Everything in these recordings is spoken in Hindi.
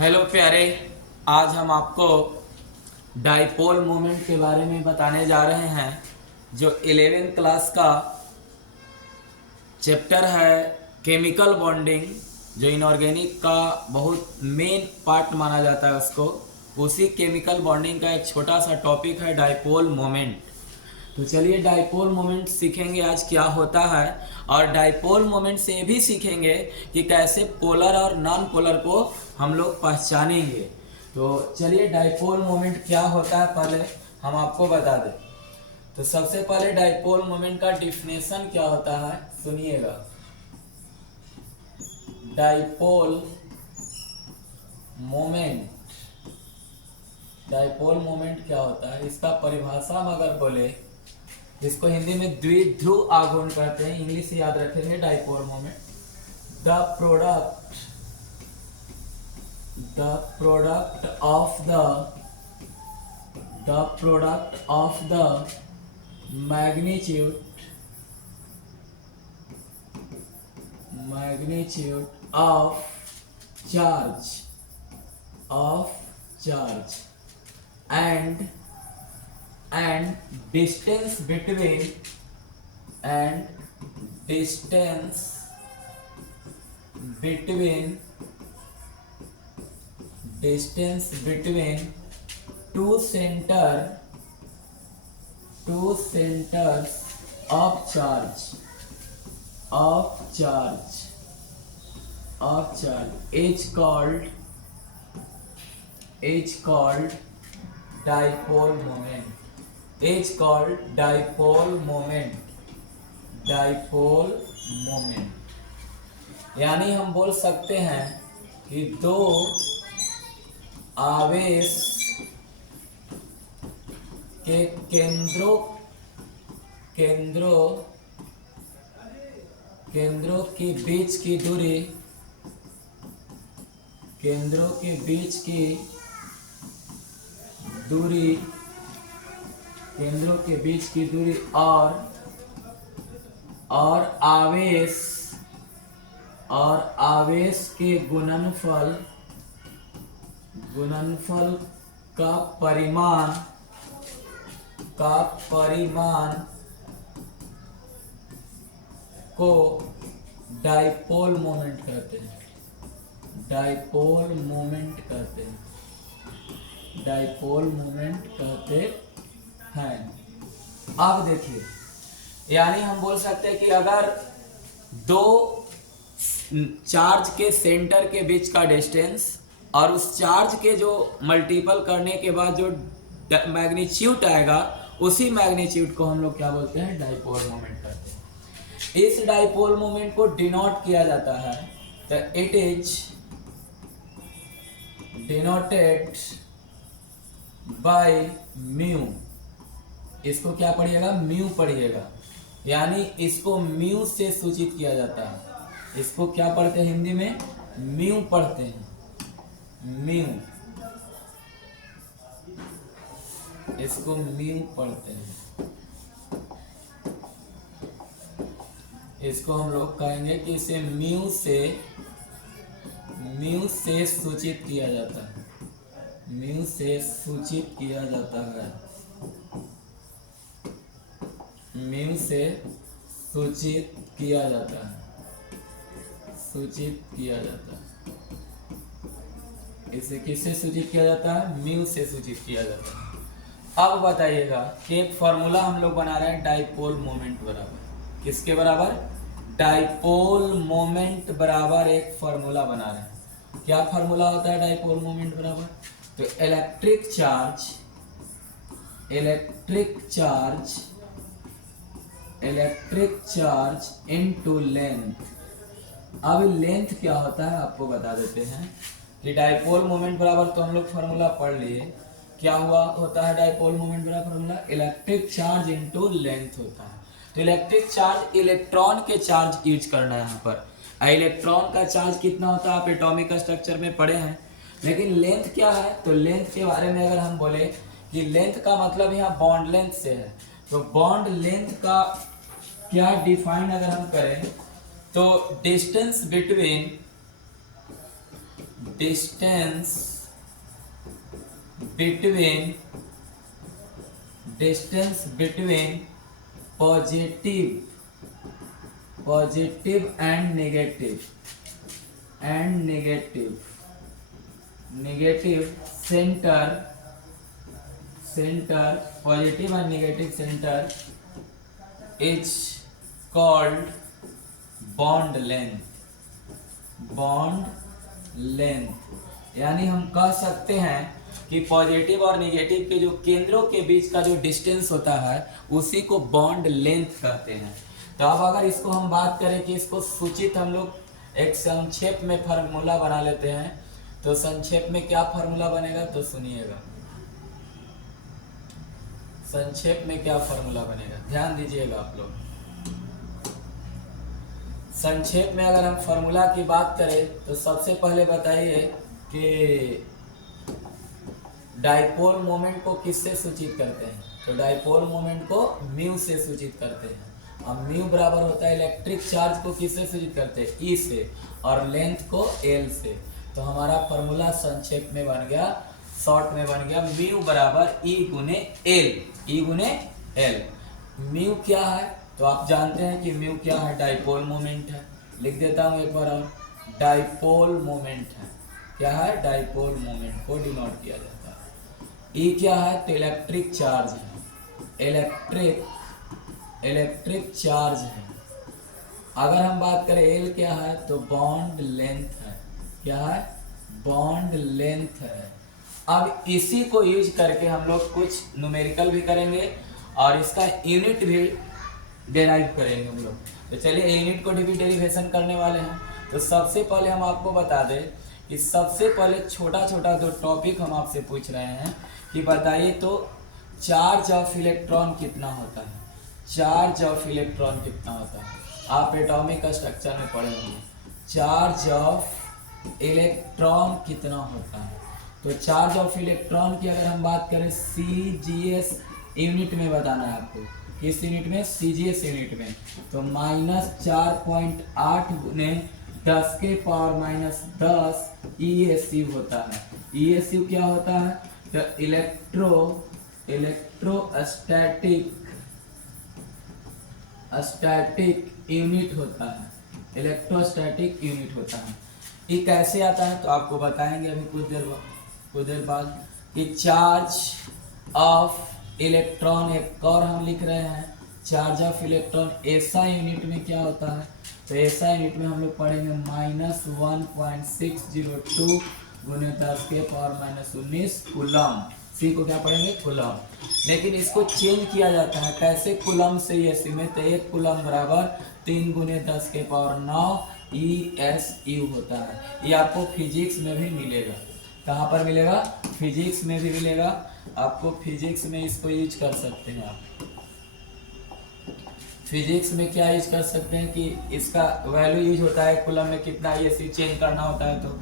हेलो प्यारे, आज हम आपको डाइपोल मोमेंट के बारे में बताने जा रहे हैं जो 11th क्लास का चैप्टर है केमिकल बॉन्डिंग, जो इनऑर्गेनिक का बहुत मेन पार्ट माना जाता है उसको। उसी केमिकल बॉन्डिंग का एक छोटा सा टॉपिक है डाइपोल मोमेंट। तो चलिए डाइपोल मोमेंट सीखेंगे आज क्या होता है, और डाइपोल मोमेंट से ये भी सीखेंगे कि कैसे पोलर और नॉन पोलर को हम लोग पहचानेंगे। तो चलिए डाइपोल मोमेंट क्या होता है पहले हम आपको बता दें। तो सबसे पहले डाइपोल मोमेंट का डिफिनेशन क्या होता है सुनिएगा। डाइपोल मोमेंट, डाइपोल मोमेंट क्या होता है, इसका परिभाषा हम अगर बोले, जिसको हिंदी में द्विध्रुव आघूर्ण कहते हैं, इंग्लिश से याद रखेंगे dipole moment. The product of the magnitude of charge and distance between two centers of charge is called dipole moment. यानी हम बोल सकते हैं कि दो आवेश के केंद्रों के बीच की दूरी, और आवेश के गुणनफल का परिमाण को डाइपोल मोमेंट कहते हैं। अब देखिए, यानी हम बोल सकते हैं कि अगर दो चार्ज के सेंटर के बीच का डिस्टेंस और उस चार्ज के जो मल्टीपल करने के बाद जो मैग्नीट्यूड आएगा, उसी मैग्नीट्यूड को हम लोग क्या बोलते हैं, डाइपोल मोमेंट कहते हैं। इस डाइपोल मोमेंट को डिनोट किया जाता है, तो it is denoted by mu. इसको क्या पढ़िएगा, म्यू पढ़िएगा, यानी इसको म्यू से सूचित किया जाता है। इसको क्या पढ़ते हैं हिंदी में, म्यू पढ़ते हैं, म्यू, इसको म्यू पढ़ते हैं। इसको हम लोग कहेंगे कि इसे म्यू से सूचित किया जाता है, म्यू से सूचित किया जाता है, म्यू से सूचित किया जाता है, इसे किससे सूचित किया जाता है, म्यू से सूचित किया जाता है। अब बताइएगा कि एक फॉर्मूला हम लोग बना रहे हैं डाइपोल मोमेंट बराबर किसके बराबर, डाइपोल मोमेंट बराबर एक फॉर्मूला बना रहे हैं। क्या फॉर्मूला होता है डाइपोल मोमेंट बराबर, तो इलेक्ट्रिक चार्ज इनटू लेंथ। अब लेंथ क्या होता है आपको बता देते हैं कि डाइपोल मोमेंट बराबर, तो हम लोग फॉर्मूला पढ़ लिए, क्या होता है डाइपोल मोमेंट बराबर formula, electric charge into length होता है। तो इलेक्ट्रिक चार्ज, इलेक्ट्रॉन के चार्ज यूज करना है यहाँ पर। इलेक्ट्रॉन का चार्ज कितना होता है आप एटॉमिक स्ट्रक्चर में पढ़े हैं, लेकिन लेंथ क्या है, तो लेंथ के बारे में अगर हम बोले कि लेंथ का मतलब यहाँ बॉन्ड लेंथ से है, तो बॉन्ड लेंथ का क्या डिफाइन अगर हम करें, तो distance between distance between positive and negative centre positive and negative centre is called bond length. यानी हम कह सकते हैं कि पॉजिटिव और नेगेटिव के जो केंद्रों के बीच का जो डिस्टेंस होता है उसी को बॉन्ड लेंथ कहते हैं। तो अब अगर इसको हम बात करें कि इसको सूचित हम लोग एक संक्षेप में फार्मूला बना लेते हैं, तो संक्षेप में क्या फार्मूला बनेगा तो सुनिएगा। संक्षेप में क्या फार्मूला बनेगा, ध्यान दीजिएगा आप लोग। संक्षेप में अगर हम फार्मूला की बात करें तो सबसे पहले बताइए कि डाइपोल मोमेंट को किससे सूचित करते हैं, तो डाइपोल मोमेंट को म्यू से सूचित करते हैं। अब म्यू बराबर होता है इलेक्ट्रिक चार्ज को किससे सूचित करते हैं, ई से, और लेंथ को एल से। तो हमारा फार्मूला संक्षेप में बन गया, शॉर्ट में बन गया म्यू बराबर ई गुने एल। म्यू क्या है तो आप जानते हैं कि म्यू क्या है, डाइपोल मोमेंट है। लिख देता हूँ एक बार और, डाइपोल मोमेंट है। क्या है, डाइपोल मोमेंट को डिनोट किया जाता है। ई क्या है तो इलेक्ट्रिक चार्ज है, इलेक्ट्रिक चार्ज है। अगर हम बात करें एल क्या है तो बॉन्ड लेंथ है। क्या है, बॉन्ड लेंथ है। अब इसी को यूज करके हम लोग कुछ न्यूमेरिकल भी करेंगे और इसका यूनिट भी डेराइव करेंगे हम लोग। तो चलिए यूनिट को भी डेरिवेशन करने वाले हैं। तो सबसे पहले हम आपको बता दें कि सबसे पहले छोटा छोटा जो टॉपिक हम आपसे पूछ रहे हैं कि बताइए तो चार्ज ऑफ इलेक्ट्रॉन कितना होता है, चार्ज ऑफ इलेक्ट्रॉन कितना होता है। आप एटॉमिक स्ट्रक्चर में पढ़े होंगे, चार्ज ऑफ इलेक्ट्रॉन कितना होता है। तो चार्ज ऑफ इलेक्ट्रॉन की अगर हम बात करें CGS यूनिट में बताना है आपको, किस यूनिट में, CGS यूनिट में। तो -4.8 गुने 10 के पावर -10 ESU होता है। ESU क्या होता है तो इलेक्ट्रोस्टैटिक यूनिट होता है, इलेक्ट्रोस्टैटिक यूनिट होता है। ये कैसे आता है तो आपको बताएंगे अभी कुछ देर बाद कि चार्ज ऑफ इलेक्ट्रॉन, एक और हम लिख रहे हैं चार्ज ऑफ इलेक्ट्रॉन ऐसा यूनिट में क्या होता है तो ऐसा यूनिट में हम लोग पढ़ेंगे -1.602 गुने 10 के पावर -19 कूलम। सी को क्या पढ़ेंगे, कूलम। लेकिन इसको चेंज किया जाता है कैसे, कूलम से ESU में। तो 1 कूलम बराबर 3 गुने 10 के पावर 9 ESU होता है। ये आपको फिजिक्स में भी मिलेगा। कहाँ पर मिलेगा, फिजिक्स में भी मिलेगा आपको। फिजिक्स में इसको यूज कर सकते हैं आप। फिजिक्स में क्या यूज कर सकते हैं कि इसका वैल्यू यूज होता है कूलम में कितना ESU चेंज करना होता है। तो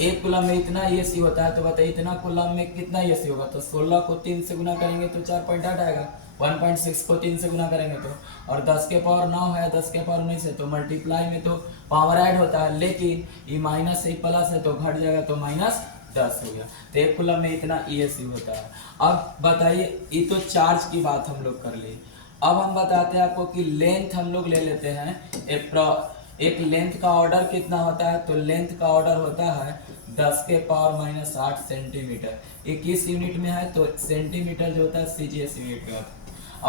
1 कूलम में इतना ESU होता है, तो बताइए इतना कूलम में कितना ESU होगा। तो 16 को 3 से गुना करेंगे तो 4.8 आएगा, 1.6 को 3 से गुना करेंगे तो, और 10 के पावर 9 है, 10 के पावर 19 है, तो मल्टीप्लाई में तो पावर ऐड होता है, लेकिन ये माइनस से प्लस है तो घट जाएगा तो -10 हो गया। तो 1 कूलम में इतना ESU होता है। अब बताइए, ये तो चार्ज की बात हम लोग कर लिए। अब हम बताते हैं आपको कि लेंथ हम लोग ले लेते हैं। एक लेंथ का ऑर्डर कितना होता है तो लेंथ का ऑर्डर होता है 10 के पावर -8 सेंटीमीटर। ये किस यूनिट में है तो सेंटीमीटर जो होता है CGS यूनिट में होता है।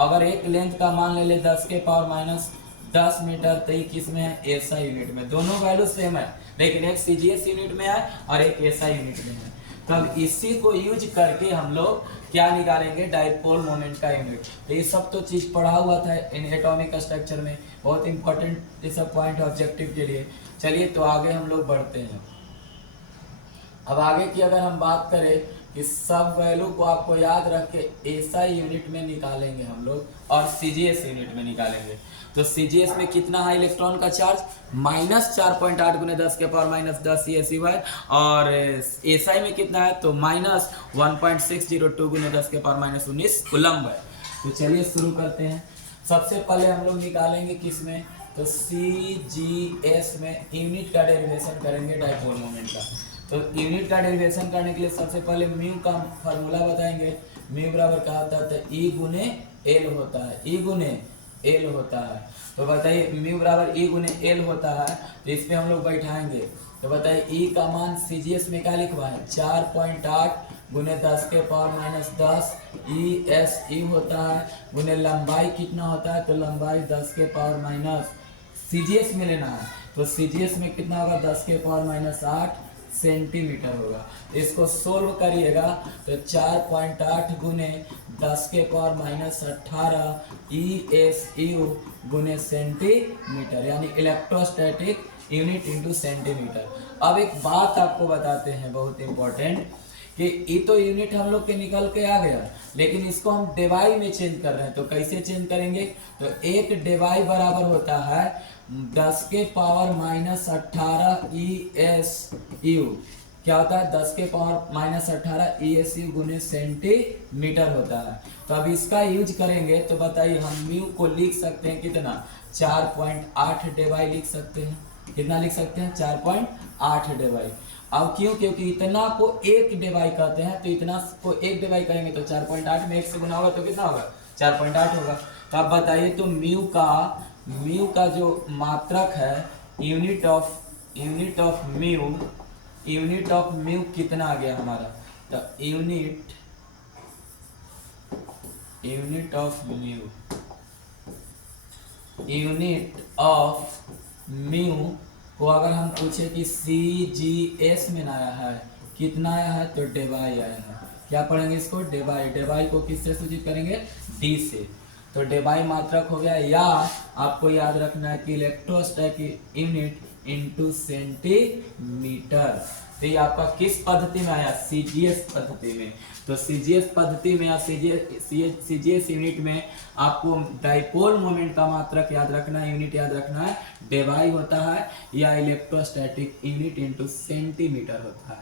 अगर एक लेंथ का मान ले ले 10 के पावर -10 मीटर, तो ये किस में है, SI यूनिट में। दोनों वैल्यू सेम है, लेकिन एक CGS यूनिट में है और एक SI यूनिट में है। तब इसी को यूज करके हम लोग क्या निकालेंगे, डाइपोल मोमेंट का यूनिट। तो ये सब तो चीज़ पढ़ा हुआ था इन एटॉमिक स्ट्रक्चर में, बहुत इंपॉर्टेंट ये सब पॉइंट ऑब्जेक्टिव के लिए। चलिए तो आगे हम लोग बढ़ते हैं। अब आगे की अगर हम बात करें कि सब वैल्यू को आपको याद रख के SI यूनिट में निकालेंगे हम लोग और CGS यूनिट में निकालेंगे। तो CGS में कितना है इलेक्ट्रॉन का चार्ज, -4.8 गुने 10 के पावर -10 ESU है, और SI में कितना है तो -1.602 गुने 10 के पावर -19 कूलम है। तो चलिए शुरू करते हैं। सबसे पहले हम लोग निकालेंगे किस में तो CGS में यूनिट का डेरिवेशन करेंगे डाइपोल मोमेंट का। तो यूनिट का डेरिवेशन करने के लिए सबसे पहले म्यू का फॉर्मूला बताएंगे। म्यू बराबर क्या होता है, तो ई गुने एल होता है, ई गुने एल होता है। तो बताइए म्यू बराबर ई गुने एल होता है, तो इस पे हम लोग बैठाएंगे। तो बताइए ई का मान सीजीएस में क्या लिखवा है, 4.8 गुने 10 के power minus 10 E S E होता है, गुने लंबाई कितना होता है, तो लंबाई 10 के पावर माइनस सीजीएस में लेना है, तो सीजीएस में कितना होगा, 10 के पावर माइनस 8 सेंटीमीटर होगा। इसको सोल्व करिएगा तो 4.8 गुने 10 के power minus 18 E S U गुने सेंटीमीटर, यानी इलेक्ट्रोस्टैटिक यूनिट इंटू सेंटीमीटर। अब एक बात आपको बताते हैं बहुत इंपॉर्टेंट, कि ये तो यूनिट हम लोग के निकल के आ गया, लेकिन इसको हम डेबाई में चेंज कर रहे हैं। तो कैसे चेंज करेंगे, तो एक डेबाई बराबर होता है 10 के power minus 18 E S U, क्या होता है 10 के power minus 18 E S U गुने सेंटीमीटर होता है। तो अब इसका यूज करेंगे तो बताइए हम म्यू को लिख सकते हैं कितना, 4.8 डेबाई लिख सकते हैं। कितना लिख सकते हैं, 4.8 डेबाई। अब क्यों, क्योंकि इतना को एक डेबाई कहते हैं, तो इतना को एक डेबाई करेंगे तो 4.8 में 1 से गुना होगा तो कितना होगा, 4.8 होगा। तो आप बताइए तो म्यू का जो मात्रक है, यूनिट ऑफ म्यू कितना आ गया हमारा, तो यूनिट ऑफ म्यू को अगर हम पूछे कि सीजीएस में आया है, कितना आया है, तो डेबाई आया है। क्या पढ़ेंगे इसको, डेबाई को किससे सूचित करेंगे, डी से। तो डेबाई मात्रक हो गया, या आपको याद रखना है कि इलेक्ट्रोस्टैटिक यूनिट इनटू सेंटीमीटर। तो ये आपका किस पद्धति में आया, सीजीएस पद्धति में। तो सीजीएस पद्धति में या सीजीएस यूनिट में आपको डाइपोल मोमेंट का मात्रक याद रखना है, यूनिट याद रखना है, डेबाई होता है, या इलेक्ट्रोस्टैटिक यूनिट इनटू सेंटीमीटर होता है।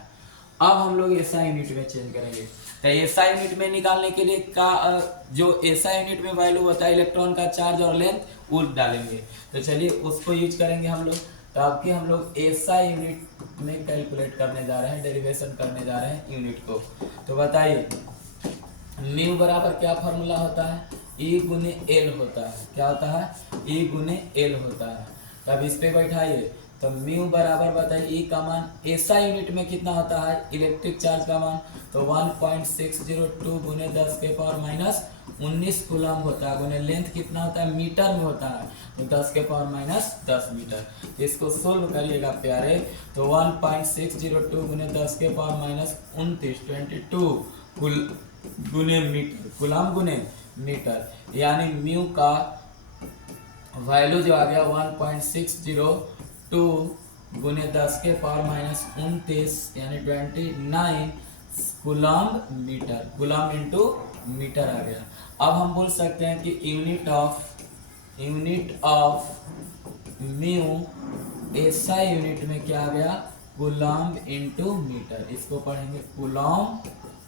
अब हम लोग एसआई यूनिट में चेंज करेंगे। तो एसआई यूनिट में निकालने के लिए का जो एसआई यूनिट में वैल्यू होता है इलेक्ट्रॉन का चार्ज और लेंथ, वो डालेंगे। तो चलिए उसको यूज करेंगे हम लोग। तो आपके हम लोग एसआई यूनिट में कैलकुलेट करने जा रहे हैं, डेरिवेशन करने जा रहे हैं यूनिट को। तो बताइए म्यू बराबर क्या फॉर्मूला होता है, ई गुने एल होता है। क्या होता है, ई गुने एल होता है। तब इस पे बैठाइए तो म्यू बराबर बताइए ई का मान एसआई यूनिट में कितना होता है, इलेक्ट्रिक चार्ज का मान, तो 1.602 गुने 10 के पावर माइनस 19 कूलम होता है, गुने लेंथ कितना होता है, मीटर में होता है, तो 10 के पावर माइनस 10 मीटर। इसको सोल्व करिएगा प्यारे, तो 1.602 गुने 10 के पावर माइनस 29 22 गुने मीटर, कूलम गुने मीटर, यानी म्यू का वैल्यू जो आ गया 1.602 गुने 10 के पावर माइनस 29 यानी 29 coulomb metre, coulomb into metre आ गया। अब हम बोल सकते हैं कि unit of mu SI unit में क्या आ गया, कूलम इंटू मीटर। इसको पढ़ेंगे कूलम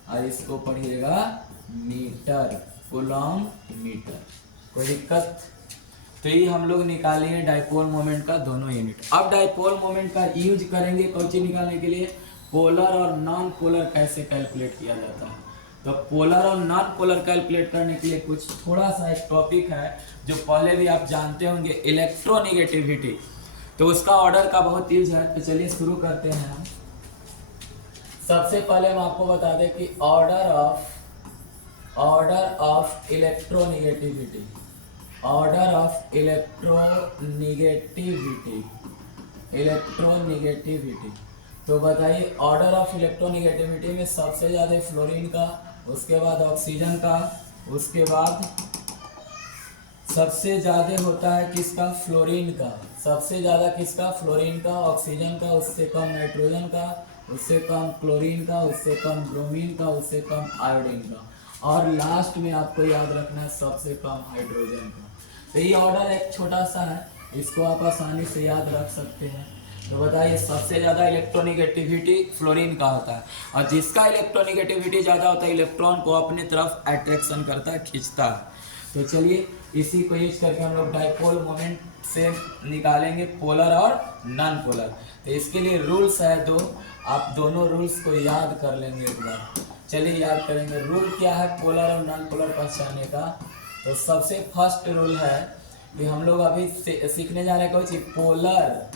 और इसको पढ़िएगा मीटर, कूलम मीटर। कोई दिक्कत, तो ये हम लोग निकाले हैं डाइपोल मोमेंट का दोनों यूनिट। अब डाइपोल मोमेंट का यूज करेंगे कौन चीज निकालने के लिए, पोलर और नॉन पोलर कैसे कैलकुलेट किया जाता है। तो पोलर और नॉन पोलर कैलकुलेट करने के लिए कुछ थोड़ा सा एक टॉपिक है जो पहले भी आप जानते होंगे, इलेक्ट्रोनेगेटिविटी। तो उसका ऑर्डर का बहुत यूज है। तो चलिए शुरू करते हैं हम। सबसे पहले हम आपको बता दें कि order of electronegativity, order of electronegativity. तो बताइए ऑर्डर ऑफ इलेक्ट्रोनेगेटिविटी में सबसे ज़्यादा फ्लोरीन का, उसके बाद ऑक्सीजन का, उसके बाद सबसे ज़्यादा होता है किसका, फ्लोरीन का। सबसे ज़्यादा किसका, फ्लोरीन का, ऑक्सीजन का, उससे कम नाइट्रोजन का, उससे कम क्लोरीन का, उससे कम ब्रोमीन का, उससे कम आयोडीन का, और लास्ट में आपको याद रखना है सबसे कम हाइड्रोजन का। तो ये ऑर्डर एक छोटा सा है, इसको आप आसानी से याद रख सकते हैं। तो बताइए सबसे ज़्यादा इलेक्ट्रोनेगेटिविटी फ्लोरीन का होता है, और जिसका इलेक्ट्रोनेगेटिविटी ज़्यादा होता है इलेक्ट्रॉन को अपने तरफ अट्रैक्शन करता है, खींचता है। तो चलिए इसी को यूज करके हम लोग डाइपोल मोमेंट से निकालेंगे पोलर और नॉन पोलर। तो इसके लिए रूल्स है दो, आप दोनों रूल्स को याद कर लेंगे एक बार। चलिए याद करेंगे। रूल क्या है पोलर और नॉन पोलर पहचानने का? तो सबसे फर्स्ट रूल है कि हम लोग अभी सीखने जा रहे हैं कोई चीज, पोलर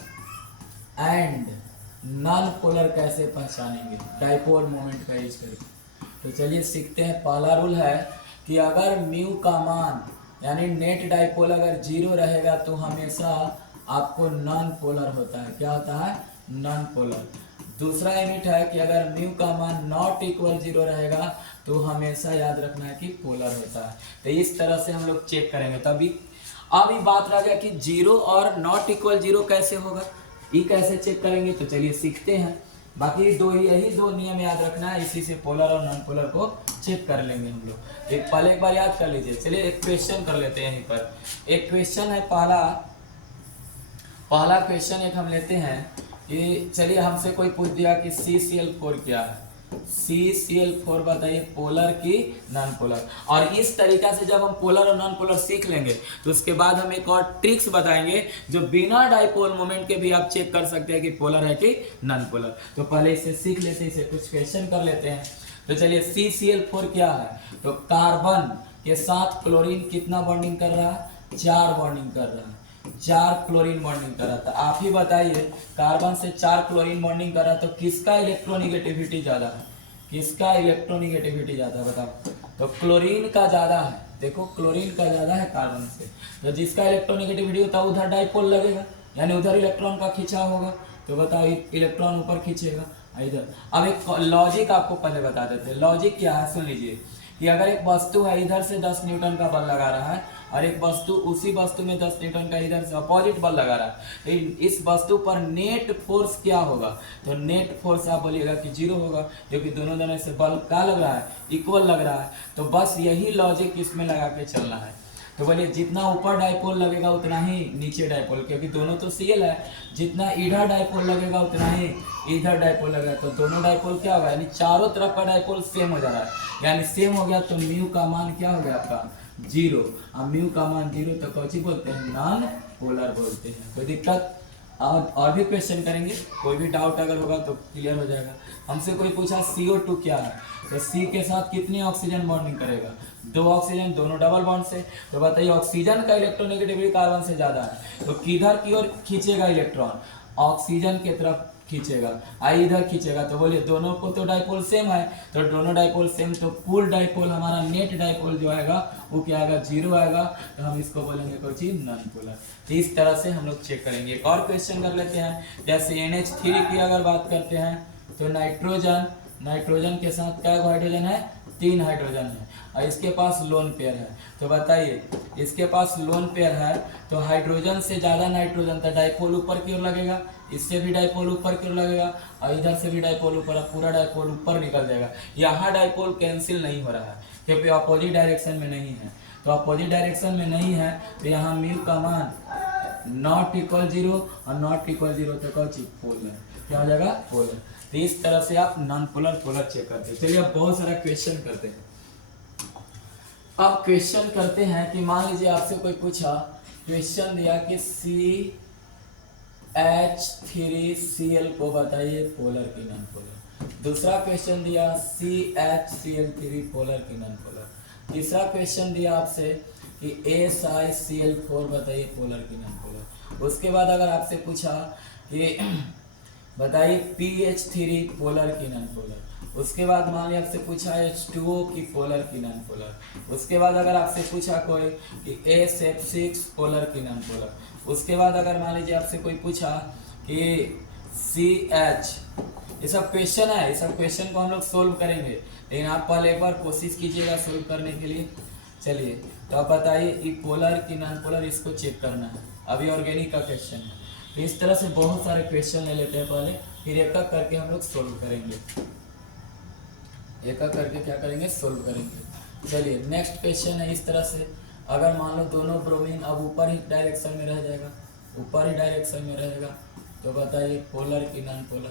एंड नॉन पोलर कैसे पहचानेंगे डाइपोल मोमेंट का यूज करके। तो चलिए सीखते हैं। पहला रूल है कि अगर म्यू का मान यानी नेट डाइपोल अगर 0 रहेगा तो हमेशा आपको नॉन पोलर होता है। क्या होता है? Non polar. दूसरा यूनिट है कि अगर म्यू का मान नॉट इक्वल 0 रहेगा तो हमेशा याद रखना है कि पोलर होता है। तो इस तरह से हम लोग चेक करेंगे। तभी अभी बात रह गया कि 0 और नॉट इक्वल 0 कैसे होगा, ये कैसे चेक करेंगे। तो चलिए सीखते हैं। बाकी यही दो नियम याद रखना है, इसी से पोलर और नॉन पोलर को चेक कर लेंगे हम लोग। एक बार याद कर लीजिए। चलिए एक क्वेश्चन कर लेते हैं यहीं पर। एक क्वेश्चन है पहला क्वेश्चन एक हम लेते हैं कि चलिए हमसे कोई पूछ दिया कि CCl4 क्या है। CCl4 बताइए पोलर की नॉन पोलर। और इस तरीका से जब हम पोलर और नॉन पोलर सीख लेंगे तो उसके बाद हम एक और ट्रिक्स बताएंगे जो बिना डाइपोल मोमेंट के भी आप चेक कर सकते हैं कि पोलर है कि नॉन पोलर। तो पहले इसे सीख लेते हैं, इसे कुछ क्वेश्चन कर लेते हैं। तो चलिए CCl4 क्या है? तो कार्बन के साथ क्लोरीन कितना बॉन्डिंग कर रहा है? 4 बॉन्डिंग कर रहा है। 4 क्लोरीन बॉन्डिंग कर रहा था। आप ही बताइए कार्बन से 4 क्लोरीन बॉन्डिंग कर रहा है तो किसका इलेक्ट्रोनिगेटिविटी ज्यादा है? किसका इलेक्ट्रोनिगेटिविटी ज्यादा है बताओ? तो क्लोरीन का ज्यादा है। देखो क्लोरीन का ज्यादा है कार्बन से। तो जिसका इलेक्ट्रोनिगेटिविटी होता है उधर डाइपोल लगेगा, यानी उधर इलेक्ट्रॉन का खिंचाव होगा। तो बताओ इलेक्ट्रॉन ऊपर खींचेगा इधर। अब एक लॉजिक आपको पहले बता देते हैं। लॉजिक क्या है सुन लीजिए कि अगर एक वस्तु है इधर से 10 न्यूटन का बल लगा रहा है और एक वस्तु उसी वस्तु में 10 न्यूटन का इधर से अपोजिट बल लगा रहा है, तो इस वस्तु पर नेट फोर्स क्या होगा? तो नेट फोर्स आप बोलिएगा कि 0 होगा, क्योंकि दोनों से बल क्या लग रहा है? इक्वल लग रहा है। तो बस यही लॉजिक इसमें लगा के चलना है। तो बोलिए जितना ऊपर डाइपोल लगेगा उतना ही नीचे डाइपोल, क्योंकि दोनों तो Cl है। जितना इधर डाइपोल लगेगा उतना ही इधर डाइपोल लगेगा। तो दोनों डाइपोल क्या होगा? यानी चारों तरफ का डाइपोल सेम हो जा रहा है, यानी सेम हो गया। तो म्यू का मान क्या हो गया आपका? 0। अब म्यू का मान 0 तो कौची बोलते हैं? नॉन पोलर बोलते हैं। कोई दिक्कत? और भी क्वेश्चन करेंगे, कोई भी डाउट अगर होगा तो क्लियर हो जाएगा। हमसे कोई पूछा CO2 क्या है? तो C के साथ कितनी ऑक्सीजन बॉन्डिंग करेगा? 2 ऑक्सीजन, दोनों डबल बॉन्ड से। तो बताइए ऑक्सीजन का इलेक्ट्रोनेगेटिविटी कार्बन से ज्यादा है, तो किधर की ओर खींचेगा इलेक्ट्रॉन? ऑक्सीजन की तरफ खींचेगा। इधर खींचेगा। तो बोलिए दोनों को तो डाइपोल सेम है, तो दोनों डाइपोल सेम, तो कुल डाइपोल हमारा नेट डाइपोल जो आएगा वो क्या आएगा? 0 आएगा। तो हम इसको बोलेंगे कोई चीज नॉन पोलर। तो इस तरह से हम लोग चेक करेंगे। एक और क्वेश्चन कर लेते हैं। जैसे NH3 की अगर बात करते हैं तो नाइट्रोजन के साथ क्या हाइड्रोजन है? 3 हाइड्रोजन है और इसके पास लोन पेयर है। तो बताइए इसके पास लोन पेयर है तो हाइड्रोजन से ज्यादा नाइट्रोजन, तो डाइपोल ऊपर की ओर लगेगा, इससे भी डाइपोल ऊपर की ओर लगेगा और इधर से भी डाइपोल ऊपर, पूरा डाइपोल ऊपर निकल जाएगा। यहाँ डाइपोल कैंसिल नहीं हो रहा है क्योंकि अपोजिट डायरेक्शन में नहीं है। तो अपोजिट डायरेक्शन में नहीं है तो यहाँ म्यू का मान नॉट इक्वल 0 और नॉट इक्वल 0 तो कौन चीज? पोलर। क्या हो जाएगा? पोलर। तो इस तरह से आप नॉन पोलर पोलर चेक करते हैं। चलिए अब बहुत सारा क्वेश्चन करते हैं। अब क्वेश्चन करते हैं कि मान लीजिए आपसे कोई पूछा, क्वेश्चन दिया कि CH3Cl को बताइए पोलर की नॉन पोलर। दूसरा क्वेश्चन दिया CHCl3 पोलर की नॉन पोलर। तीसरा क्वेश्चन दिया आपसे कि SiCl4 बताइए पोलर की नॉन पोलर। उसके बाद अगर आपसे पूछा कि बताइए PH3 पोलर की नॉन पोलर। उसके बाद मान लिया आपसे पूछा H2O की पोलर की नॉन पोलर। उसके बाद अगर आपसे पूछा कोई कि SF6 पोलर की नॉन पोलर। उसके बाद अगर मान लीजिए आपसे कोई पूछा कि CH, ये सब क्वेश्चन है, ये सब क्वेश्चन को हम लोग सोल्व करेंगे, लेकिन आप पहले एक बार कोशिश कीजिएगा सोल्व करने के लिए। चलिए तो आप बताइए ये पोलर की नॉन पोलर, इसको चेक करना है। अभी ऑर्गेनिक का क्वेश्चन है। तो इस तरह से बहुत सारे क्वेश्चन ले लेते हैं पहले, फिर एक एक करके हम लोग सोल्व करेंगे। एक एक करके क्या करेंगे? सोल्व करेंगे। चलिए नेक्स्ट क्वेश्चन है इस तरह से, अगर मान लो दोनों ब्रोमीन अब ऊपर ही डायरेक्शन में रह जाएगा, ऊपर ही डायरेक्शन में रहेगा, तो बताइए पोलर की नॉन पोलर,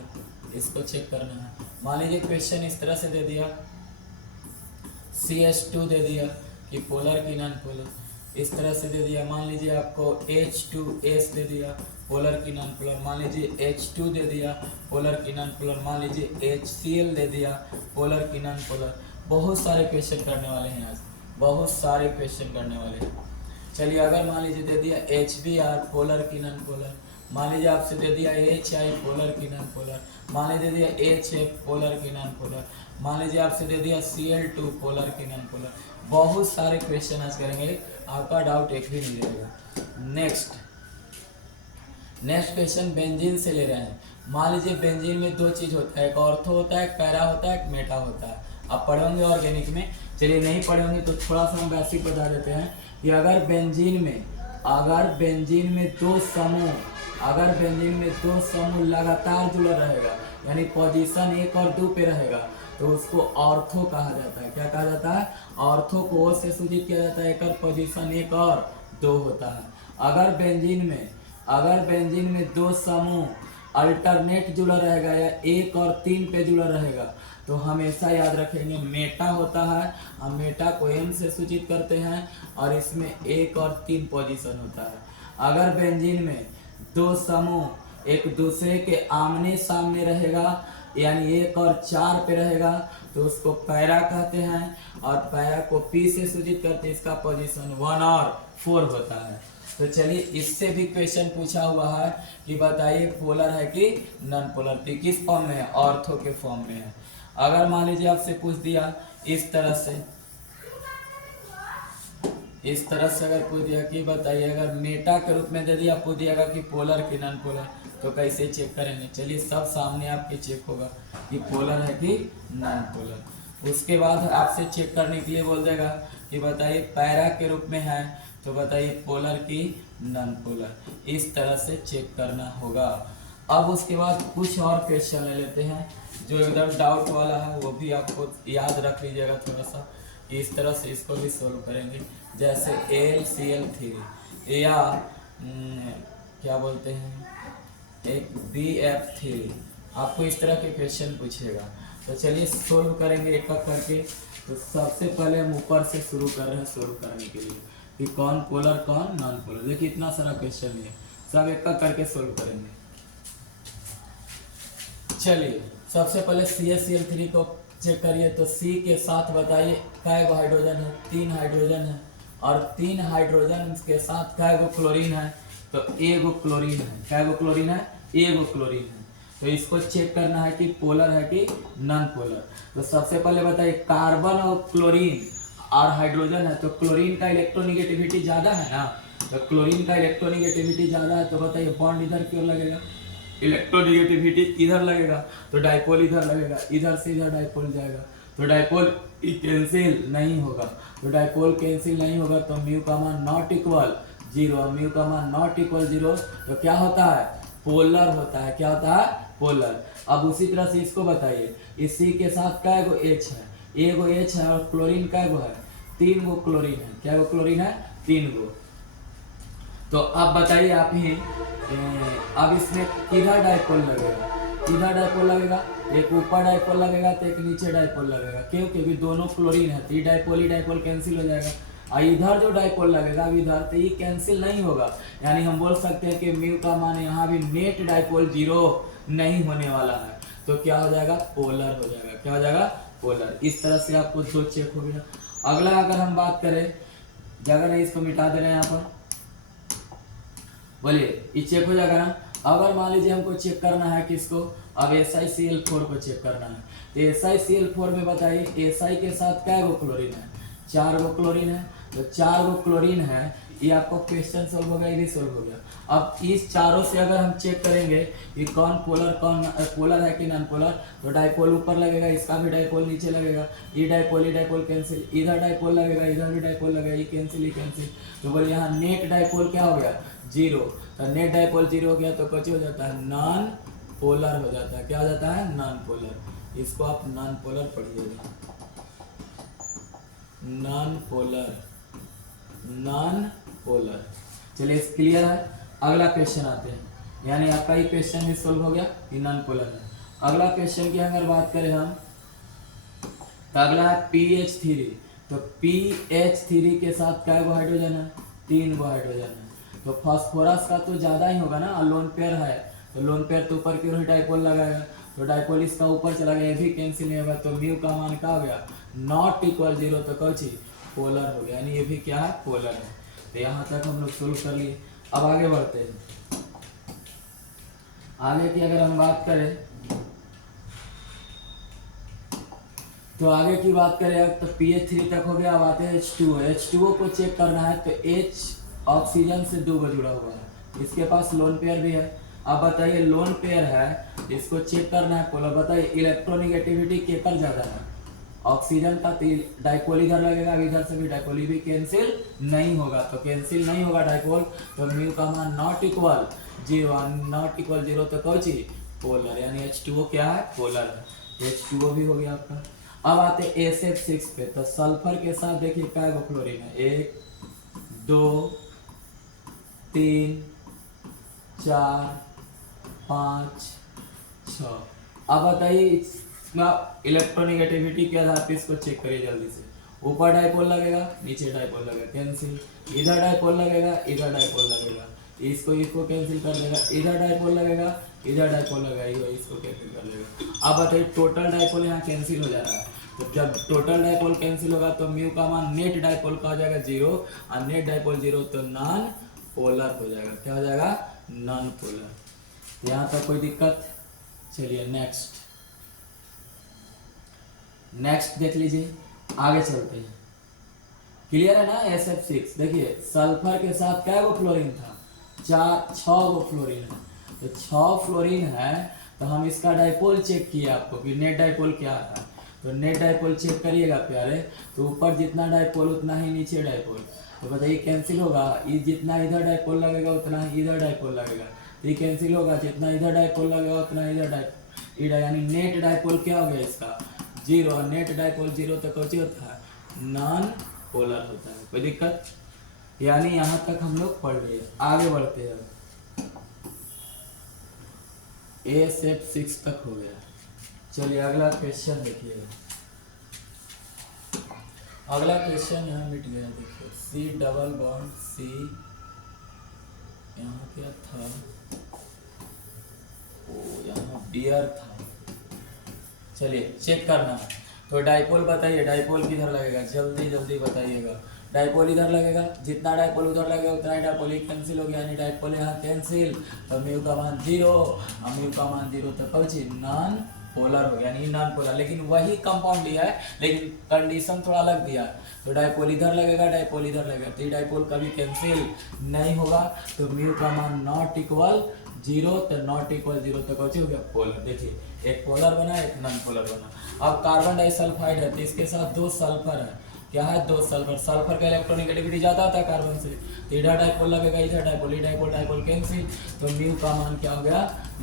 इसको चेक करना है। मान लीजिए क्वेश्चन इस तरह से दे दिया, CH2 दे दिया कि पोलर की नॉन पोलर। इस तरह से दे दिया। मान लीजिए आपको H2S दे दिया पोलर की नॉन पोलर, मान लीजिए H2 दे दिया पोलर की नॉन पोलर, मान लीजिए HCl दे दिया पोलर की नॉन पोलर। बहुत सारे क्वेश्चन करने वाले हैं आज, बहुत सारे क्वेश्चन करने वाले हैं। चलिए अगर मान लीजिए दे दिया HBr पोलर की नॉन पोलर, मान लीजिए आपसे दे दिया HI पोलर की नॉन पोलर, मान लीजिए दे दिया HF पोलर की नॉन पोलर, मान लीजिए आपसे दे दिया Cl2 पोलर की नॉन पोलर। बहुत सारे क्वेश्चन आज करेंगे, आपका डाउट एक भी नहीं रहेगा। नेक्स्ट क्वेश्चन बेंजीन से ले रहे हैं। मान लीजिए बेंजीन में दो चीज होता है, एक ऑर्थो होता है, एक पैरा होता है, एक मेटा होता है। आप पढ़े होंगे ऑर्गेनिक में, चलिए नहीं पढ़े होंगे तो थोड़ा सा हम बेसिक बता देते हैं कि अगर बेंजीन में दो समूह लगातार जुड़ा रहेगा, यानी पोजीशन 1 और 2 पे रहेगा, तो उसको ऑर्थो कहा जाता है। क्या कहा जाता है? ऑर्थो को O से सूचित किया जाता है, एक पोजीशन 1 और 2 होता है। अगर बेंजीन में दो समूह अल्टरनेट जुड़ा रहेगा या 1 और 3 पे जुड़ा रहेगा, तो हमेशा याद रखेंगे मेटा होता है। हम मेटा को M से सूचित करते हैं और इसमें 1 और 3 पोजीशन होता है। अगर बेंजीन में दो समूह एक दूसरे के आमने सामने रहेगा, यानी 1 और 4 पे रहेगा, तो उसको पैरा कहते हैं और पैरा को P से सूचित करते हैं, इसका पोजीशन 1 और 4 होता है। तो चलिए इससे भी क्वेश्चन पूछा हुआ है कि बताइए पोलर है कि नॉन पोलर, तो किस फॉर्म में है? ऑर्थो के फॉर्म में है। अगर मान लीजिए आपसे पूछ दिया इस तरह से अगर पूछ दिया कि बताइए, अगर मेटा के रूप में दे दिया, पूछ दिएगा कि पोलर कि नॉन पोलर, तो कैसे चेक करेंगे? चलिए सब सामने आपके चेक होगा कि पोलर है कि नॉन पोलर। उसके बाद आपसे चेक करने के लिए बोल देगा कि बताइए पैरा के रूप में है, तो बताइए पोलर की नॉन पोलर। इस तरह से चेक करना होगा। अब उसके बाद कुछ और क्वेश्चन ले लेते हैं जो एकदम डाउट वाला है, वो भी आपको याद रख लीजिएगा थोड़ा सा। इस तरह से इसको भी सोल्व करेंगे, जैसे AlCl3 या क्या बोलते हैं एक BF3, आपको इस तरह के क्वेश्चन पूछेगा। तो चलिए सोल्व करेंगे एक एक करके। तो सबसे पहले हम ऊपर से शुरू कर रहे हैं सोल्व करने के लिए कि कौन पोलर कौन नॉन पोलर। देखिए इतना सारा क्वेश्चन है, सब एक एक करके सोल्व करेंगे। चलिए सबसे पहले CaCl3 को चेक करिए। तो C के साथ बताइए कै गो हाइड्रोजन है? 3 हाइड्रोजन है। और 3 हाइड्रोजन के साथ कै गो क्लोरीन है? तो एगो क्लोरीन है। कै गो क्लोरीन है? एगो क्लोरीन है। तो इसको चेक करना है कि पोलर है कि नॉन पोलर। तो सबसे पहले बताइए कार्बन और क्लोरीन और हाइड्रोजन है, तो क्लोरीन का इलेक्ट्रोनिगेटिविटी ज़्यादा है ना, तो क्लोरीन का इलेक्ट्रोनिगेटिविटी ज़्यादा है, तो बताइए बॉन्ड इधर क्यों लगेगा? इलेक्ट्रोनिगेटिविटी इधर लगेगा, तो डाइपोल इधर लगेगा, इधर से इधर डाइपोल जाएगा, तो डाइपोल कैंसिल नहीं होगा। तो डाइपोल कैंसिल नहीं होगा तो म्यू का मान नॉट इक्वल 0, म्यू का मान नॉट इक्वल 0, तो क्या होता है? पोलर होता है। क्या होता है? पोलर। अब उसी तरह से इसको बताइए, इस C के साथ कै गो H है? एगो H है। और क्लोरीन कै गो है? 3 गो क्लोरीन है। क्या गो क्लोरीन है? 3 गो। तो अब बताइए आप ही, अब इसमें किधर डाइपोल लगेगा? इधर डाइपोल लगेगा, एक ऊपर डाइपोल लगेगा तो एक नीचे डाइपोल लगेगा। क्यों? क्योंकि दोनों क्लोरीन है, तो ये डाइपोल कैंसिल हो जाएगा। और इधर जो डाइपोल लगेगा इधर, तो ये कैंसिल नहीं होगा। यानी हम बोल सकते हैं कि म्यू का मान यहाँ भी नेट डाइपोल 0 नहीं होने वाला है, तो क्या हो जाएगा? पोलर हो जाएगा। क्या हो जाएगा? पोलर। इस तरह से आपको 2 चेक हो गया। अगला अगर हम बात करें, जगह नहीं इसको मिटा दे रहे हैं यहाँ पर, बोलिए ये चेक हो जाएगा ना। अगर मान लीजिए हमको चेक करना है किसको? अब SiCl4 को चेक करना है। तो SiCl4 में बताइए Si के साथ क्या गो क्लोरीन है? 4 गो क्लोरीन है। तो 4 गो क्लोरीन है, ये आपको क्वेश्चन सोल्व हो गया, ये भी सोल्व हो गया। अब इस चारों से अगर हम चेक करेंगे कि कौन पोलर है कि नॉन पोलर, तो डाइपोल ऊपर लगेगा, इसका भी डाइपोल नीचे लगेगा, ये डाइपोल कैंसिल, इधर डाइपोल लगेगा, इधर भी डाइपोल लगेगा, ये कैंसिल। तो बोले यहाँ नेट डाइपोल क्या हो गया? 0। तो नेट डाइपोल 0 हो गया तो कुछ हो जाता है? नॉन पोलर हो जाता है। क्या हो जाता है? Non polar. इसको आप नॉन पोलर पढ़िएगा, नॉन पोलर। चलिए क्लियर है। अगला क्वेश्चन आते हैं, यानी आपका ये क्वेश्चन भी सोल्व हो गया कि नॉन पोलर है। अगला क्वेश्चन की अगर बात करें हम, तो अगला है PH3। तो PH3 के साथ क्या गो हाइड्रोजन है, 3 गो हाइड्रोजन है। तो फास्फोरस का तो ज्यादा ही होगा ना, लोन पेयर है तो लोन पेयर तो ऊपर की ओर डाइपोल लगाएगा, तो डाइपोल इसका ऊपर चला गया, ये भी कैंसिल नहीं होगा, तो म्यू का मान क्या हो गया, नॉट इक्वल 0, तो कौन चीज पोलर हो गया, यानी ये भी क्या है, पोलर है। तो यहाँ तक हम लोग सोल्व कर लिए। अब आगे बढ़ते हैं। आगे की अगर हम बात करें तो आगे की बात करें तो PH3 तक हो गया। अब आते हैं H2O। H2O को चेक करना है तो H ऑक्सीजन से 2 जुड़ा हुआ है, इसके पास लोन पेयर भी है। अब बताइए लोन पेयर है, इसको चेक करना है पोलर। बताइए इलेक्ट्रोनिगेटिविटी केकर ज्यादा है, ऑक्सीजन का, डाइपोल इधर लगेगा, इधर से भी डाइपोल भी कैंसिल नहीं होगा, तो कैंसिल नहीं होगा डाइपोल, तो म्यू का मान नॉट इक्वल 0, नॉट इक्वल 0, तो कौन चीज पोलर, यानी H2O क्या है, पोलर है। H2O भी हो गया आपका। अब आते SF6 पे, तो सल्फर के साथ देखिए क्या गो क्लोरीन है, 1 2 3 4 5 6। अब बताइए इसका इलेक्ट्रोनिगेटिविटी के आधार पे इसको चेक करिए जल्दी से। ऊपर डाइपोल लगेगा, नीचे डाइपोल लगेगा, कैंसिल। इधर डाइपोल लगेगा, इधर डाइपोल लगेगा, इसको कैंसिल कर देगा। इधर डाइपोल लगेगा, इधर डाइपोल लगेगा, इसको कैंसिल कर देगा। अब बताइए टोटल डाइपोल यहाँ कैंसिल हो जा रहा है, तो जब टोटल डाइपोल कैंसिल होगा तो म्यू का मान नेट डाइपोल का हो जाएगा 0, और नेट डाइपोल 0 तो नॉन पोलर हो जाएगा। क्या हो जाएगा, नॉन पोलर। यहाँ तक कोई दिक्कत? चलिए नेक्स्ट देख लीजिए, आगे चलते हैं। क्लियर है ना। SF6 देखिए सल्फर के साथ क्या गो फ्लोरीन था, 6 गो फ्लोरीन है, तो 6 फ्लोरीन है, तो हम इसका डाइपोल चेक किए आपको कि नेट डाइपोल क्या था, तो नेट डाइपोल चेक करिएगा प्यारे, तो ऊपर जितना डाइपोल उतना ही नीचे डाइपोल, तो बताइए कैंसिल होगा, ये जितना इधर डाइपोल लगेगा उतना ही इधर डाइपोल लगेगा, तो ये कैंसिल होगा, जितना इधर डाइपोल लगेगा उतना इधर डाइपोल, यानी नेट डाइपोल क्या हो गया इसका 0, नेट डाइपोल 0, तो कौन होता है, नॉन पोलर होता है। कोई दिक्कत? यानी यहाँ तक हम लोग पढ़ लिए। आगे बढ़ते हैं, SF6 तक हो गया। चलिए अगला क्वेश्चन देखिएगा। अगला क्वेश्चन यहाँ मिट गया, देखिए C डबल बॉन्ड C, यहाँ क्या था, ओ यहाँ बियर था। चलिए चेक करना है, तो डाइपोल बताइए, डाइपोल किधर लगेगा, जल्दी जल्दी बताइएगा। डाइपोल इधर लगेगा, जितना डाइपोल उधर लगेगा उतना ही डाइपोल कैंसिल हो गया, यानी डाइपोल यहाँ कैंसिल, तो म्यू का मान 0, और म्यू का मान 0 तो कौन चीज नॉन पोलर हो गया, यानी नॉन पोलर। लेकिन वही कंपाउंड लिया है, लेकिन कंडीशन थोड़ा अलग दिया है, तो डाइपोल इधर लगेगा, डाइपोल इधर लगेगा, तो ये डाइपोल कभी कैंसिल नहीं होगा, तो म्यू का मान नॉट इक्वल 0, तो नॉट इक्वल 0 तो कौन हो गया पोलर। देखिए एक पोलर बना, एक नॉन पोलर बना। अब कार्बन डाइसल्फाइड है, तो इसके साथ 2 सल्फर है, क्या है 2 सल्फर, सल्फर का इलेक्ट्रोनिगेटिविटी ज्यादा था कार्बन से, तो इधर डाइपोल लगेगा, इधर डाइपोल, डाइपोल कैंसिल, तो म्यू का मान क्या हो गया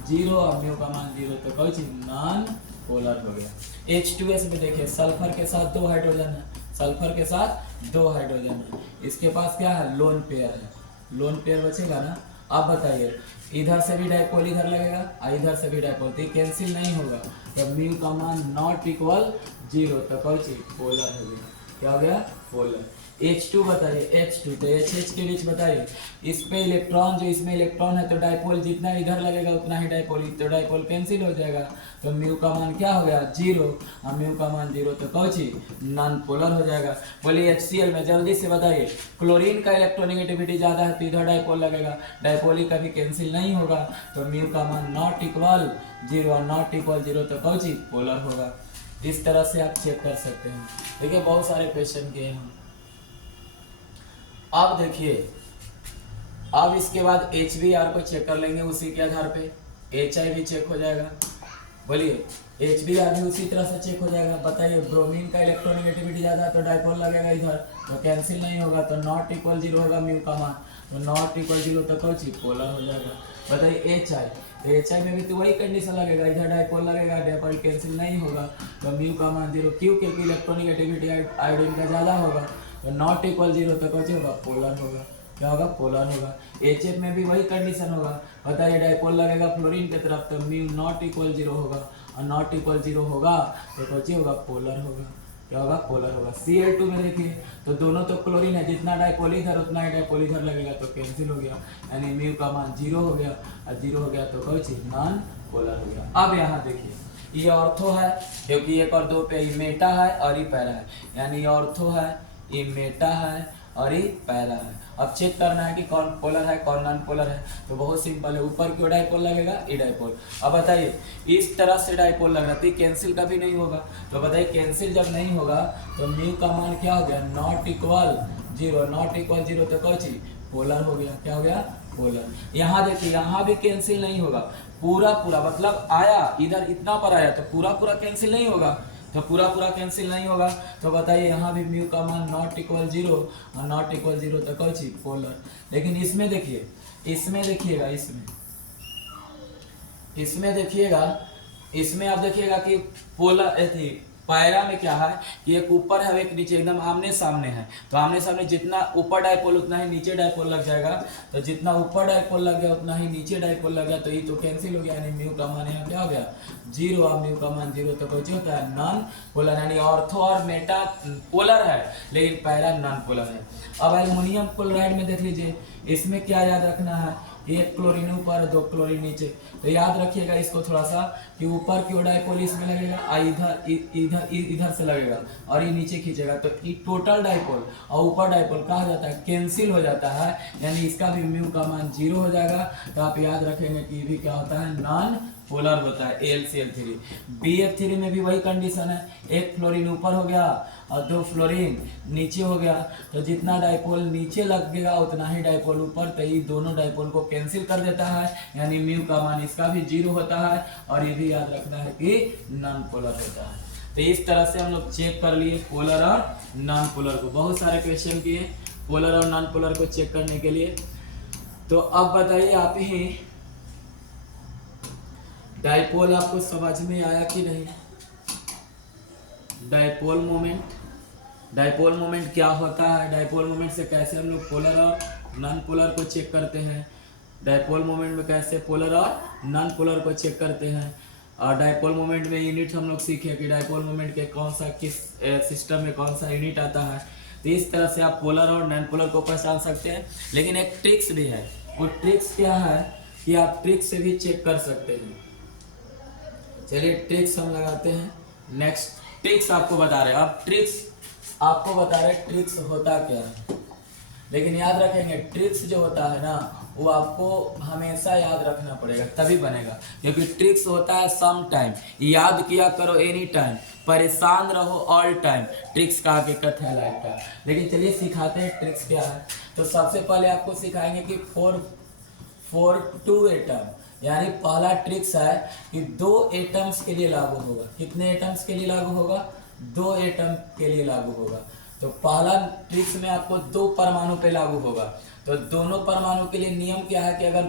0, और म्यू का मान 0 तो कोई चीज नॉन पोलर हो गया। H2S में देखिए सल्फर के साथ 2 हाइड्रोजन है, सल्फर के साथ 2 हाइड्रोजन है, इसके पास क्या है लोन पेयर है, लोन पेयर बचेगा ना। अब बताइए इधर से भी डाइपोल इधर लगेगा, और इधर से भी डाइपोल, तो कैंसिल नहीं होगा, तो म्यू का मान नॉट इक्वल 0 तो कोई चीज पोलर हो गया। क्या हो गया पोलर। H2 बताइए, H2 तो HH के बीच बताइए, इस पे इलेक्ट्रॉन, जो इसमें इलेक्ट्रॉन है, तो डाइपोल जितना इधर लगेगा उतना ही डाइपोल, तो डाइपोल कैंसिल हो जाएगा, तो म्यू का मान क्या हो गया 0, और म्यू का मान 0 तो कौन चीज नॉन पोलर हो जाएगा। बोलिए HCl में जल्दी से बताइए, क्लोरीन का इलेक्ट्रोनिगेटिविटी ज्यादा है, तो इधर डाइपोल लगेगा, डाइपोल ही कभी कैंसिल नहीं होगा, तो म्यू का मान नॉट इक्वल 0, और नॉट इक्वल 0 तो कौन चीज पोलर होगा। इस तरह से आप चेक कर सकते हैं। देखिए बहुत सारे क्वेश्चन किए हैं। अब देखिए, अब इसके बाद HBr को चेक कर लेंगे, उसी के आधार पे HI भी चेक हो जाएगा। बोलिए HBr भी उसी तरह से चेक हो जाएगा। बताइए ब्रोमीन का इलेक्ट्रोनिगेटिविटी ज्यादा है, तो डाइपोल लगेगा इधर, तो कैंसिल नहीं होगा, तो नॉट इक्वल 0 होगा म्यू का मान, तो नॉट इक्वल 0 तो कौन चीज पोलर हो जाएगा। बताइए HI, तो HI में भी तो वही कंडीशन लगेगा, इधर डाइपोल लगेगा, डाइपोल कैंसिल नहीं होगा, तो म्यू का मान 0, क्यों, क्योंकि इलेक्ट्रोनिगेटिविटी आयोडीन का ज्यादा होगा, तो नॉट इक्वल 0 तो कौन होगा पोलर होगा। क्या होगा पोलर होगा। HF में भी वही कंडीशन होगा। बताइए डाइपोल लगेगा फ्लोरीन की तरफ, तो म्यू नॉट इक्वल 0 होगा, और नॉट इक्वल 0 होगा तो कौन होगा पोलर होगा। क्या होगा, पोलर होगा। Cl2 में देखिए तो दोनों तो क्लोरीन है, जितना डाइपोल इधर उतना ही डाइपोल इधर लगेगा तो कैंसिल हो गया, यानी म्यू का मान 0 हो गया, और 0 हो गया तो कोई चीज नॉन पोलर हो गया। अब यहाँ देखिए ये ऑर्थो है, क्योंकि 1 और 2 पे ये मेटा है और ये पैरा है, यानी ये ऑर्थो है, ये मेटा है और ये पैरा है। अब चेक करना है कि कौन पोलर है कौन नॉन पोलर है, तो बहुत सिंपल है, ऊपर क्यों डाइपोल लगेगा, ये डाइपोल। अब बताइए इस तरह से डाइपोल लग रहा है तो कैंसिल का भी नहीं होगा, तो बताइए कैंसिल जब नहीं होगा तो म्यू का मान क्या हो गया, नॉट इक्वल 0, नॉट इक्वल 0 तो कौन चीज पोलर हो गया, क्या हो गया, पोलर। यहाँ देखिए यहाँ भी कैंसिल नहीं होगा, पूरा पूरा मतलब आया इधर इतना पर आया तो पूरा पूरा कैंसिल नहीं होगा, तो पूरा पूरा कैंसिल नहीं होगा, तो बताइए यहाँ भी म्यू का मान नॉट इक्वल 0 और नॉट इक्वल 0 तो कौन चीज पोलर। लेकिन इसमें देखिए, इसमें देखिएगा, इसमें देखिएगा, इसमें आप देखिएगा कि पोलर थी पैरा में क्या है कि एक ऊपर है एक नीचे, एकदम आमने सामने है, तो आमने सामने जितना ऊपर डाइपोल उतना ही नीचे डाइपोल लग जाएगा, तो जितना ऊपर डाइपोल लग गया उतना ही नीचे डाइपोल लग गया, तो ये तो कैंसिल हो गया, यानी म्यू का मान यहाँ क्या हो गया 0, और म्यू का मान 0 तो कुछ होता है नॉन पोलर, यानी ऑर्थो और मेटा पोलर है लेकिन पैरा नॉन पोलर है। अब एल्युमिनियम क्लोराइड में देख लीजिए, इसमें क्या याद रखना है, एक क्लोरीन ऊपर 2 क्लोरीन नीचे, तो याद रखिएगा इसको थोड़ा सा कि ऊपर की ओर डाइपोल इसमें लगेगा, इधर से लगेगा और ये नीचे खींचेगा, तो ये टोटल डाइपोल और ऊपर डाइपोल कहा जाता है कैंसिल हो जाता है, यानी इसका भी म्यू का मान 0 हो जाएगा। तो आप याद रखेंगे कि भी क्या होता है नॉन पोलर होता है AlCl3। BF3 में भी वही कंडीशन है, एक फ्लोरीन ऊपर हो गया और 2 फ्लोरीन नीचे हो गया, तो जितना डाइपोल नीचे लगेगा उतना ही डाइपोल ऊपर, तो ये दोनों डाइपोल को कैंसिल कर देता है, यानी म्यू का मान इसका भी 0 होता है, और ये भी याद रखना है कि नॉन पोलर होता है। तो इस तरह से हम लोग चेक कर लिए पोलर और नॉन पोलर को, बहुत सारे क्वेश्चन किए पोलर और नॉन पोलर को चेक करने के लिए। तो अब बताइए आप ही डाइपोल आपको समझ में आया कि नहीं, डाइपोल मोमेंट क्या होता है, डाइपोल मोमेंट से कैसे हम लोग पोलर और नॉन पोलर को चेक करते हैं, डाइपोल मोमेंट में कैसे पोलर और नॉन पोलर को चेक करते हैं, और डाइपोल मोमेंट में यूनिट हम लोग सीखे कि डाइपोल मोमेंट के कौन सा किस सिस्टम में कौन सा यूनिट आता है। तो इस तरह से आप पोलर और नॉन पोलर को पहचान सकते हैं। लेकिन एक ट्रिक्स भी है, वो ट्रिक्स क्या है कि आप ट्रिक्स से भी चेक कर सकते हैं। चलिए ट्रिक्स हम लगाते हैं, नेक्स्ट ट्रिक्स आपको बता रहे हैं, अब ट्रिक्स आपको बता रहे हैं ट्रिक्स होता क्या है। लेकिन याद रखेंगे ट्रिक्स जो होता है ना वो आपको हमेशा याद रखना पड़ेगा तभी बनेगा, क्योंकि ट्रिक्स होता है सम टाइम, याद किया करो एनी टाइम, परेशान रहो ऑल टाइम, ट्रिक्स का हकीकत है लाइफ का। लेकिन चलिए सिखाते हैं ट्रिक्स क्या है। तो सबसे पहले आपको सिखाएंगे कि 4 एटम, यानी पहला ट्रिक्स है कि 2 एटम्स के लिए लागू होगा। कितने एटम्स के लिए लागू होगा, 2 एटम के लिए लागू होगा। तो पहला ट्रिक्स में आपको 2 परमाणु पे लागू होगा। तो दोनों परमाणु के लिए नियम क्या है कि अगर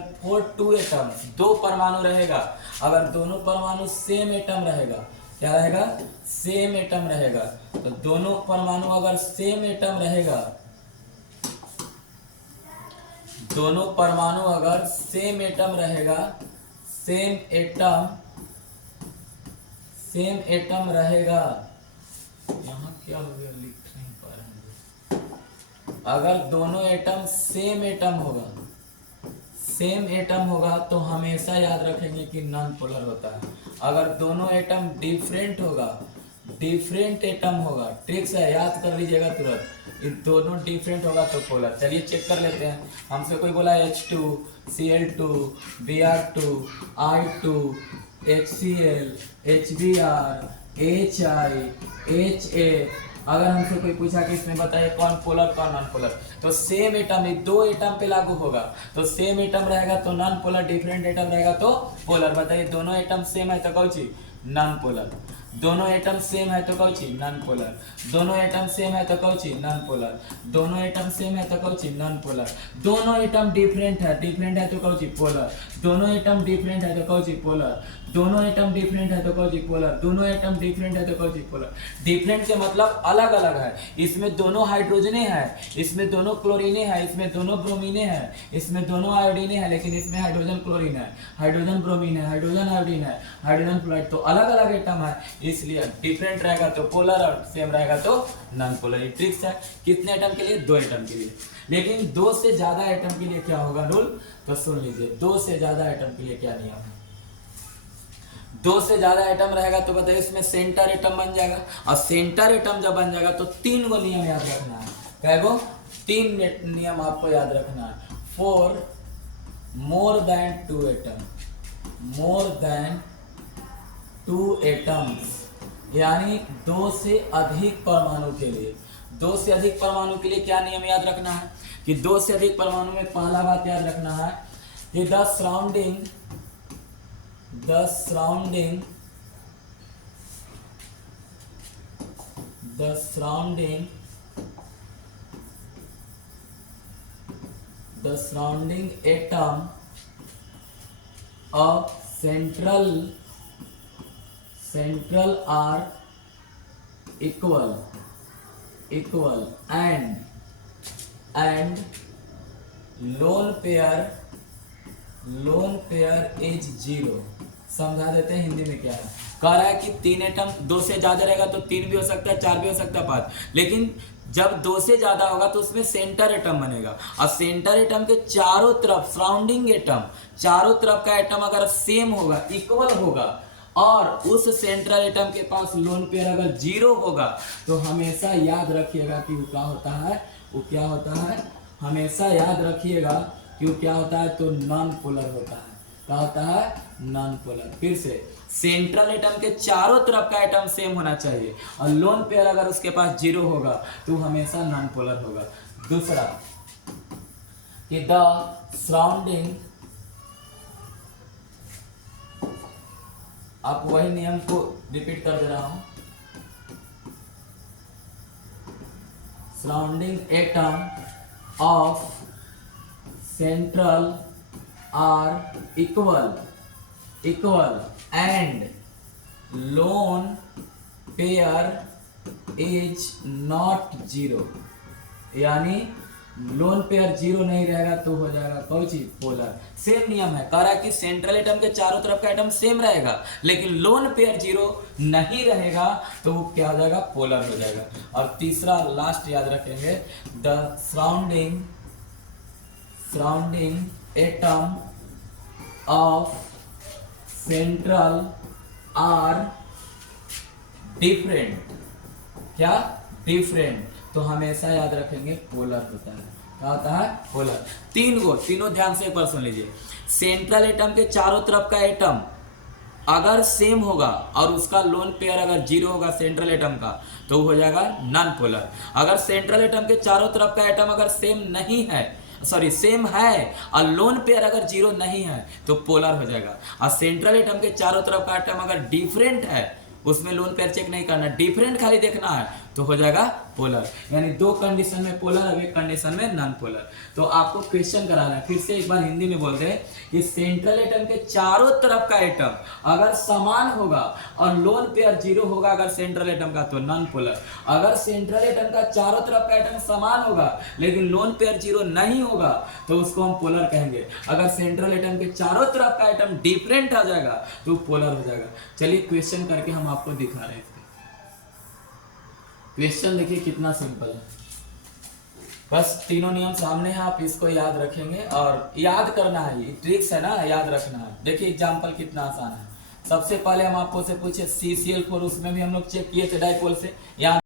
2 एटम 2 परमाणु रहेगा, अगर दोनों परमाणु सेम एटम रहेगा, क्या रहेगा, सेम एटम रहेगा, तो दोनों परमाणु अगर सेम एटम रहेगा, दोनों परमाणु अगर सेम एटम रहेगा, सेम एटम रहेगा, यहाँ क्या हो गया लिख नहीं पा रहे हैं। अगर दोनों एटम सेम एटम होगा तो हमेशा याद रखेंगे कि नॉन पोलर होता है। अगर दोनों एटम डिफरेंट एटम होगा, ट्रिक्स है याद कर लीजिएगा तुरंत, ये दोनों डिफरेंट होगा तो पोलर। चलिए चेक कर लेते हैं। हमसे कोई बोला H2 Cl2 Br2 I2 HCl HBr HI HA, अगर हमसे कोई पूछा कि इसमें बताइए कौन पोलर कौन नॉन पोलर, तो सेम एटम ही 2 एटम पे लागू होगा, तो सेम एटम रहेगा तो नॉन पोलर, डिफरेंट एटम रहेगा तो पोलर। बताइए दोनों एटम सेम है तो कौन चीज नॉन पोलर, दोनों एटम सेम है तो कौन चीज नॉन पोलर, दोनों एटम सेम है तो कौन चीज नॉन पोलर, दोनों एटम सेम है तो कौन चीज नॉन पोलर, दोनों एटम डिफरेंट है तो कौन चीज पोलर, दोनों एटम डिफरेंट है तो कौन चीज पोलर, दोनों एटम डिफरेंट है तो कौन चीज पोलर, दोनों एटम डिफरेंट है तो कौन चीज पोलर। डिफरेंट के मतलब अलग अलग है, इसमें दोनों हाइड्रोजने हैं, इसमें दोनों क्लोरीने हैं, इसमें दोनों ब्रोमीने हैं, इसमें दोनों आयोडीने हैं, लेकिन इसमें हाइड्रोजन क्लोरीन है, हाइड्रोजन ब्रोमीन है, हाइड्रोजन आयोडीन है, हाइड्रोजन फ्लोराइड, तो अलग अलग एटम है। इसलिए डिफरेंट रहेगा तो पोलर और सेम रहेगा तो नॉन पोलर। ये ट्रिक्स है कितने एटम के लिए? 2 एटम के लिए। लेकिन 2 से ज्यादा एटम के लिए क्या होगा रूल? तो सुन लीजिए, 2 से ज्यादा एटम के लिए क्या नियम है? 2 से ज्यादा एटम रहेगा तो बताइए इसमें सेंटर एटम बन जाएगा, और सेंटर एटम जब बन जाएगा तो 3 गो नियम याद रखना है। क्या गो? 3 नियम आपको याद रखना है। For more than 2 atom, more than 2 atoms, यानी 2 से अधिक परमाणु के लिए, 2 से अधिक परमाणु के लिए क्या नियम याद रखना है? कि 2 से अधिक परमाणु में पहला बात याद रखना है कि the surrounding atom of central are equal and lone pair is 0। समझा देते हैं हिंदी में क्या है। कह रहा है कि 3 एटम, 2 से ज्यादा रहेगा तो 3 भी हो सकता है, 4 भी हो सकता है, 5, लेकिन जब 2 से ज्यादा होगा तो उसमें सेंटर एटम बनेगा, और सेंटर एटम के चारों तरफ सराउंडिंग एटम, चारों तरफ का एटम अगर सेम होगा, इक्वल होगा, और उस सेंट्रल एटम के पास लोन पेयर अगर 0 होगा तो हमेशा याद रखिएगा कि वो क्या होता है, वो क्या होता है, हमेशा याद रखिएगा कि वो क्या होता है, तो नॉन पोलर होता है। क्या होता है? Non polar. फिर से, सेंट्रल एटम के चारों तरफ का एटम सेम होना चाहिए, और लोन पेयर अगर उसके पास 0 होगा तो हमेशा नॉन पोलर होगा। दूसरा कि द सराउंडिंग, आप वही नियम को रिपीट कर दे रहा हूं, surrounding atom of central are equal and lone pair is not 0, यानी लोन पेयर 0 नहीं रहेगा तो हो जाएगा कौन चीज? पोलर। सेम नियम है, कह रहा है कि सेंट्रल एटम के चारों तरफ का एटम सेम रहेगा, लेकिन लोन पेयर 0 नहीं रहेगा तो वो क्या हो जाएगा? पोलर हो जाएगा। और तीसरा लास्ट याद रखेंगे, the surrounding atom of central are different. क्या? डिफरेंट। तो हमेशा याद रखेंगे पोलर होता है। क्या होता है? पोलर। तीनों ध्यान से एक बार सुन लीजिए। सेंट्रल एटम के चारों तरफ का एटम अगर सेम होगा और उसका लोन पेयर अगर 0 होगा सेंट्रल एटम का तो हो जाएगा नॉन पोलर। अगर सेंट्रल एटम के चारों तरफ का एटम अगर सेम है और लोन पेयर अगर 0 नहीं है तो पोलर हो जाएगा। और सेंट्रल एटम के चारों तरफ का एटम अगर डिफरेंट है, उसमें लोन पेयर चेक नहीं करना, डिफरेंट खाली देखना है, तो हो जाएगा पोलर। यानी 2 कंडीशन में पोलर और 1 कंडीशन में नॉन पोलर। तो आपको क्वेश्चन कराना है, फिर से एक बार हिंदी में बोल दे कि सेंट्रल एटम के चारों तरफ का एटम अगर समान होगा और लोन पेयर 0 होगा अगर सेंट्रल एटम का तो नॉन पोलर। अगर सेंट्रल एटम का चारों तरफ का एटम समान होगा लेकिन लोन पेयर 0 नहीं होगा तो उसको हम पोलर कहेंगे। अगर सेंट्रल एटम के चारों तरफ का एटम डिफरेंट आ जाएगा तो पोलर हो जाएगा। चलिए क्वेश्चन करके हम आपको दिखा रहे हैं। क्वेश्चन देखिए कितना सिंपल है, बस तीनों नियम सामने हैं, आप इसको याद रखेंगे और याद करना है, ये ट्रिक्स है ना, याद रखना है। देखिए एग्जांपल कितना आसान है। सबसे पहले हम आपको से पूछे CCl4, उसमें भी हम लोग चेक किए थे डाइपोल से। यहाँ